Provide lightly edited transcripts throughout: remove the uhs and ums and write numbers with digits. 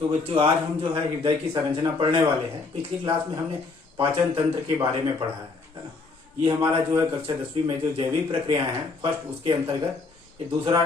तो बच्चों आज हम जो है हृदय की संरचना पढ़ने वाले हैं। पिछली क्लास में हमने पाचन तंत्र के बारे में पढ़ा है ना। ये हमारा जो है कक्षा 10वीं में जो जैविक प्रक्रियाएं हैं फर्स्ट उसके अंतर्गत ये दूसरा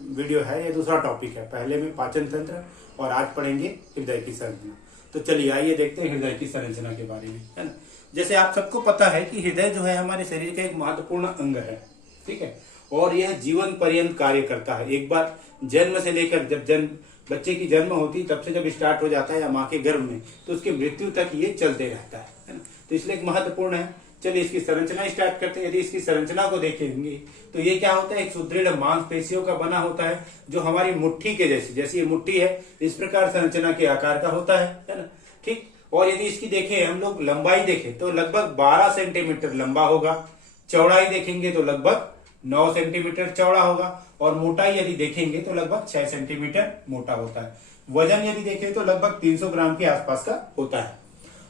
वीडियो है, ये दूसरा टॉपिक है। पहले में पाचन तंत्र और आज पढ़ेंगे हृदय की संरचना। तो चलिए आइए देखते हैं हृदय की संरचना के बारे में, है ना। जैसे आप सबको पता है कि हृदय जो है हमारे शरीर का एक महत्वपूर्ण अंग है, ठीक है, और यह जीवन पर्यंत कार्य करता है। एक बार जन्म से लेकर जब बच्चे की जन्म होती तब से जब स्टार्ट हो जाता है या माँ के गर्भ में तो उसकी मृत्यु तक ये चलते रहता है ना। तो इसलिए एक महत्वपूर्ण है। चलिए इसकी संरचना स्टार्ट करते हैं। यदि इसकी संरचना को देखेंगे तो ये क्या होता है, एक सुदृढ़ मांसपेशियों का बना होता है जो हमारी मुट्ठी के जैसे ये मुट्ठी है इस प्रकार संरचना के आकार का होता है ना, ठीक। और यदि इसकी देखें हम लोग लंबाई देखें तो लगभग 12 सेंटीमीटर लंबा होगा। चौड़ाई देखेंगे तो लगभग 9 सेंटीमीटर चौड़ा होगा और मोटाई यदि देखेंगे तो लगभग 6 सेंटीमीटर मोटा होता है। वजन यदि देखें तो लगभग 300 ग्राम के आसपास का होता है।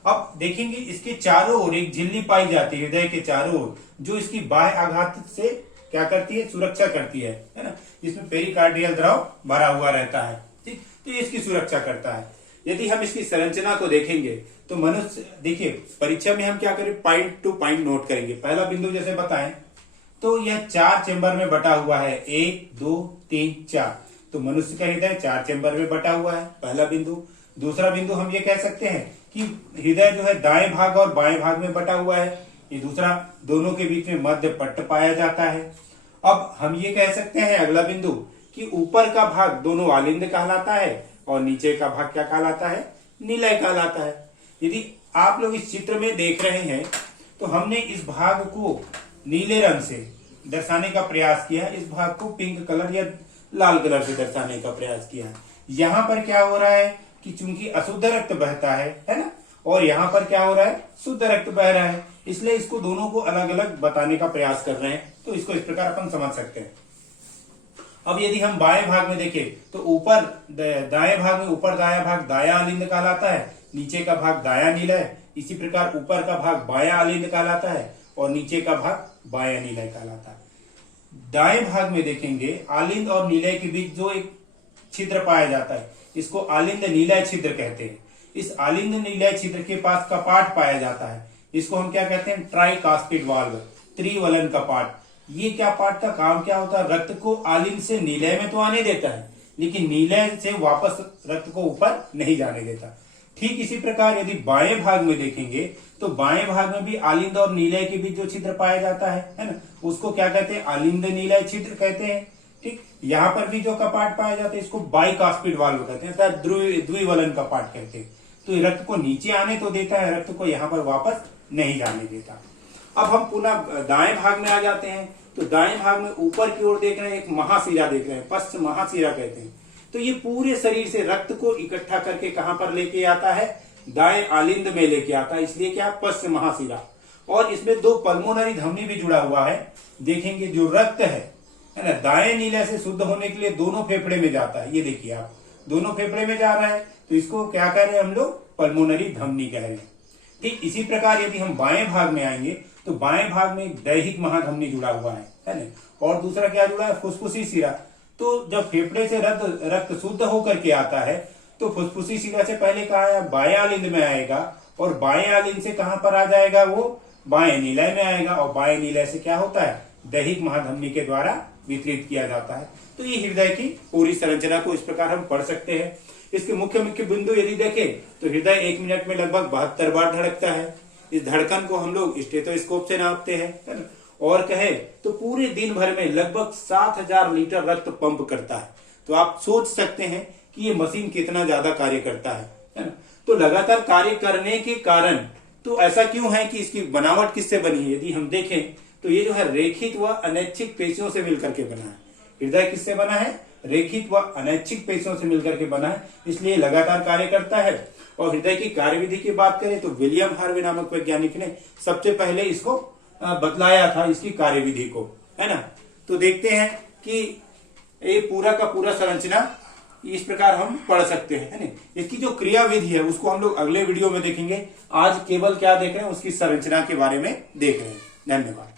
अब देखेंगे इसके चारों ओर एक झिल्ली पाई जाती है हृदय के चारों ओर, जो इसकी बाह्य आघात से क्या करती है, सुरक्षा करती है ना। इसमें पेरिकार्डियल द्रव भरा हुआ रहता है, ठीक। तो ये इसकी सुरक्षा करता है। यदि हम इसकी संरचना को देखेंगे तो मनुष्य, देखिए परीक्षा में हम क्या करें, पॉइंट टू पॉइंट नोट करेंगे। पहला बिंदु जैसे बताएं तो यह 4 चेंबर में बटा हुआ है, 1 2 3 4। तो मनुष्य का हृदय 4 चेंबर में बटा हुआ है, पहला बिंदु। दूसरा बिंदु हम ये कह सकते हैं कि हृदय जो है दाएं भाग और बाएं भाग में बटा हुआ है, ये दूसरा। दोनों के बीच में मध्य पट्ट पाया जाता है। अब हम ये कह सकते हैं अगला बिंदु कि ऊपर का भाग दोनों आलिंद कहलाता है और नीचे का भाग क्या कहलाता है, निलय कहलाता है। यदि आप लोग इस चित्र में देख रहे हैं तो हमने इस भाग को नीले रंग से दर्शाने का प्रयास किया है, इस भाग को पिंक कलर या लाल कलर से दर्शाने का प्रयास किया है। यहाँ पर क्या हो रहा है कि चूंकि अशुद्ध रक्त बहता है ना, और यहाँ पर क्या हो रहा है, शुद्ध रक्त बह रहा है, इसलिए इसको दोनों को अलग अलग बताने का प्रयास कर रहे हैं। तो इसको इस प्रकार अपन समझ सकते हैं। अब यदि हम बाएं भाग में देखें तो ऊपर दाएं भाग में ऊपर दाया भाग दाया आलिंद कहलाता है, नीचे का भाग दाया निलय। इसी प्रकार ऊपर का भाग बाया आलिंद कहलाता है और नीचे का भाग बाया निलय कहलाता है। दाएं भाग में देखेंगे आलिंद और निलय के बीच जो एक छिद्र पाया जाता है इसको आलिंद निलय छिद्र कहते हैं। इस आलिंद निलय छिद्र के पास कपाट पाया जाता है, इसको हम क्या कहते हैं, ट्राइकास्पिड वाल्व, त्रिवलन कपाट। ये क्या पार्ट का काम क्या होता है, रक्त को आलिंद से नीलय में तो आने देता है लेकिन नीलय से वापस रक्त को ऊपर नहीं जाने देता। ठीक इसी प्रकार यदि बाएं भाग में देखेंगे तो बाएं भाग में भी आलिंद और नीलय के बीच जो छिद्र पाया जाता है ना, उसको क्या कहते हैं, आलिंद नीलय छिद्र कहते हैं, ठीक। यहाँ पर भी जो कपाट पाया जाता है इसको बाइकास्पिड वाल्व कहते हैं, द्विवलन कपाट कहते हैं। तो रक्त को नीचे आने तो देता है, रक्त को यहाँ पर वापस नहीं जाने देता। अब हम पुनः दाएं भाग में आ जाते हैं तो दाएं भाग में ऊपर की ओर देख रहे हैं, एक महाशिरा देख रहे हैं, पश्च महाशिरा कहते हैं। तो ये पूरे शरीर से रक्त को इकट्ठा करके कहां पर लेके आता है, दाएं आलिंद में लेके आता है, इसलिए क्या, पश्च महाशिरा। और इसमें 2 पल्मोनरी धमनी भी जुड़ा हुआ है। देखेंगे जो रक्त है ना, दाएं नीलय से शुद्ध होने के लिए दोनों फेफड़े में जाता है। ये देखिए आप, दोनों फेफड़े में जा रहा है तो इसको क्या कह रहे हैं हम लोग, पल्मोनरी धमनी कह रहे हैं, ठीक। इसी प्रकार यदि हम बाएं भाग में आएंगे तो बाएं भाग में दैहिक महाधमनी जुड़ा हुआ है ना, और दूसरा क्या जुड़ा है, फुसफुसी शिरा। तो जब फेफड़े से रक्त शुद्ध होकर के आता है तो फुसफुसी शिरा से पहले कहा है बाएं आलिंद में आएगा और बाएं आलिंद से कहां पर आ जाएगा, वो बाएं निलय में आएगा और बाएं निलय से क्या होता है, दैहिक महाधमनी के द्वारा वितरित किया जाता है। तो ये हृदय की पूरी संरचना को इस प्रकार हम पढ़ सकते हैं। इसके मुख्य बिंदु यदि देखें तो हृदय 1 मिनट में लगभग 72 बार धड़कता है। इस धड़कन को हम लोग स्टेथोस्कोप से नापते हैं, है ना। और कहे तो पूरे दिन भर में लगभग 7000 लीटर रक्त पंप करता है। तो आप सोच सकते हैं कि ये मशीन कितना ज्यादा कार्य करता है ना। तो लगातार कार्य करने के कारण तो ऐसा क्यों है कि इसकी बनावट किससे बनी है, यदि हम देखें तो ये जो है रेखित व अनैच्छिक पेशियों से मिलकर के बना है। हृदय किससे बना है, रेखित व अनैच्छिक पेशियों से मिलकर के बना है, इसलिए लगातार कार्य करता है। और हृदय की कार्यविधि की बात करें तो विलियम हार्वे नामक वैज्ञानिक ने सबसे पहले इसको बतलाया था, इसकी कार्यविधि को, है ना। तो देखते हैं कि ये पूरा का पूरा संरचना इस प्रकार हम पढ़ सकते हैं, है ना। इसकी जो क्रियाविधि है उसको हम लोग अगले वीडियो में देखेंगे। आज केवल क्या देख रहे हैं, उसकी संरचना के बारे में देख रहे हैं। धन्यवाद।